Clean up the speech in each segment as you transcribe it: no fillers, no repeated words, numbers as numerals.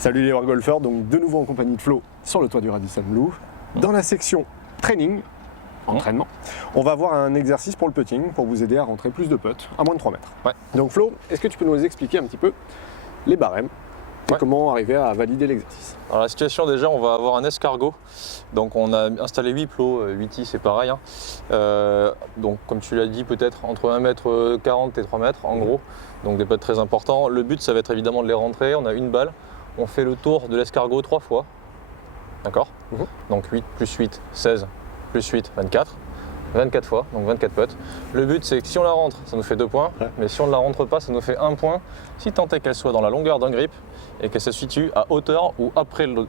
Salut les wargolfers, donc de nouveau en compagnie de Flo sur le toit du Radisson Blu. Dans la section training, entraînement, on va voir un exercice pour le putting pour vous aider à rentrer plus de putts à moins de 3 mètres. Ouais. Donc Flo, est-ce que tu peux nous expliquer un petit peu les barèmes et comment arriver à valider l'exercice? Alors la situation déjà, on va avoir un escargot. Donc on a installé 8 plots, 8i c'est pareil. Donc comme tu l'as dit, peut-être entre 1m40 et 3 mètres en gros. Donc des putts très importants. Le but ça va être évidemment de les rentrer. On a une balle. On fait le tour de l'escargot 3 fois. D'accord. Donc 8 plus 8, 16, plus 8, 24. 24 fois, donc 24 putts. Le but c'est que si on la rentre, ça nous fait 2 points, mais si on ne la rentre pas, ça nous fait 1 point, si tant est qu'elle soit dans la longueur d'un grip et qu'elle se situe à hauteur ou après le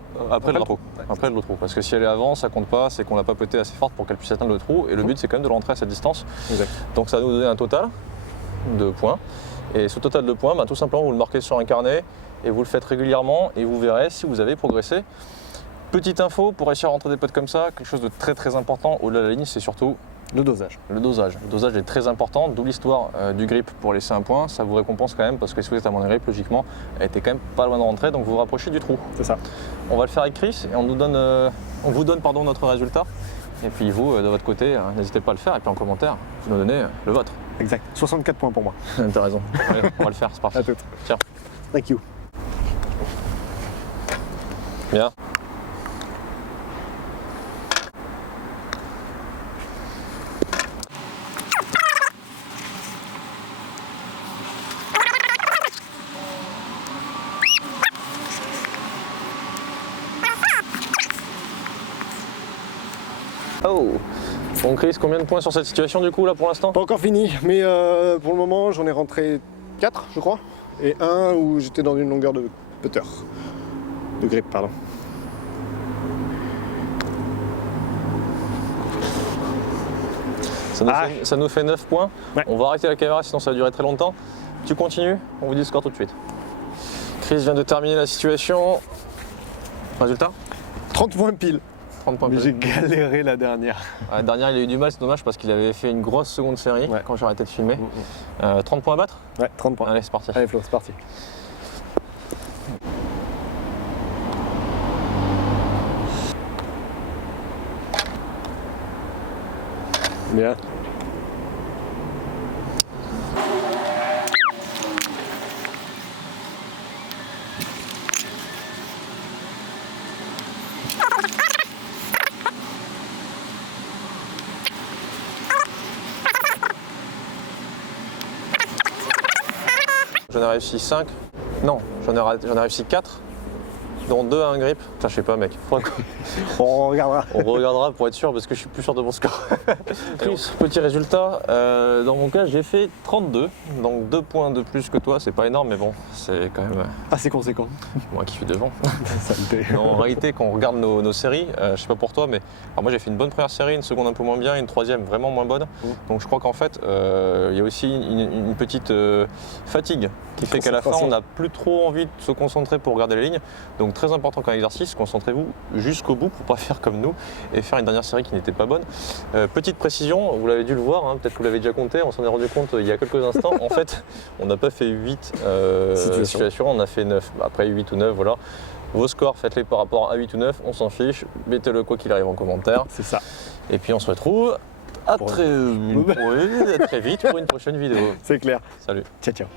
trou. Après le trou. Parce que si elle est avant, ça compte pas, c'est qu'on l'a pas pété assez forte pour qu'elle puisse atteindre le trou, et le but c'est quand même de le rentrer à cette distance. Exact. Donc ça va nous donner un total de points. Et ce total de points, tout simplement vous le marquez sur un carnet et vous le faites régulièrement et vous verrez si vous avez progressé. Petite info, pour réussir à rentrer des putts comme ça, quelque chose de très très important au-delà de la ligne, c'est surtout le dosage. Le dosage est très important, d'où l'histoire du grip pour laisser un point. Ça vous récompense quand même parce que si vous êtes à mon grip, logiquement, elle était quand même pas loin de rentrer, donc vous vous rapprochez du trou. C'est ça. On va le faire avec Chris et on vous donne notre résultat. Et puis vous, de votre côté, n'hésitez pas à le faire et puis en commentaire, vous nous donnez le vôtre. Exact. 64 points pour moi. T'as raison. Allez, on va le faire, c'est parti. À toutes. Tiens. Thank you. Bien. Oh. Bon Chris, combien de points sur cette situation du coup là pour l'instant? Pas encore fini, mais pour le moment j'en ai rentré 4 je crois, et un où j'étais dans une longueur de putter, de grip pardon. Ça nous fait 9 points. Ouais. On va arrêter la caméra sinon ça va durer très longtemps. Tu continues, on vous dit le score tout de suite. Chris vient de terminer la situation. Résultat? 30 points pile. 30 points Mais pile. j'ai galéré la dernière. La dernière, il a eu du mal, c'est dommage parce qu'il avait fait une grosse seconde série quand j'ai arrêté de filmer. 30 points à battre? Ouais, 30 points. Allez, c'est parti. Allez Flo, c'est parti. Bien. J'en ai réussi 5. Non, j'en ai réussi 4. Dont 2 à un grip. Putain, je sais pas, mec. On regardera. On regardera pour être sûr parce que je suis plus sûr de mon score. Chris, petit résultat. Dans mon cas, j'ai fait 32. Donc 2 points de plus que toi. C'est pas énorme, mais bon, c'est quand même Assez conséquent. moi qui suis devant. Saleté. Non, en réalité, quand on regarde nos séries, je sais pas pour toi, mais alors moi j'ai fait une bonne première série, une seconde un peu moins bien, une troisième vraiment moins bonne. Donc je crois qu'en fait, il y a aussi une petite fatigue qui fait qu'à la fin, on n'a plus trop envie de se concentrer pour regarder les lignes. Donc très important comme exercice, concentrez-vous jusqu'au bout pour pas faire comme nous et faire une dernière série qui n'était pas bonne. Petite précision, vous l'avez dû le voir, peut-être que vous l'avez déjà compté, on s'en est rendu compte il y a quelques instants. En fait, on n'a pas fait 8 situations, on a fait 9. Après 8 ou 9, voilà. Vos scores, faites-les par rapport à 8 ou 9, on s'en fiche. Mettez-le quoi qu'il arrive en commentaire. C'est ça. Et puis on se retrouve très vite pour une prochaine vidéo. C'est clair. Salut. Ciao, ciao.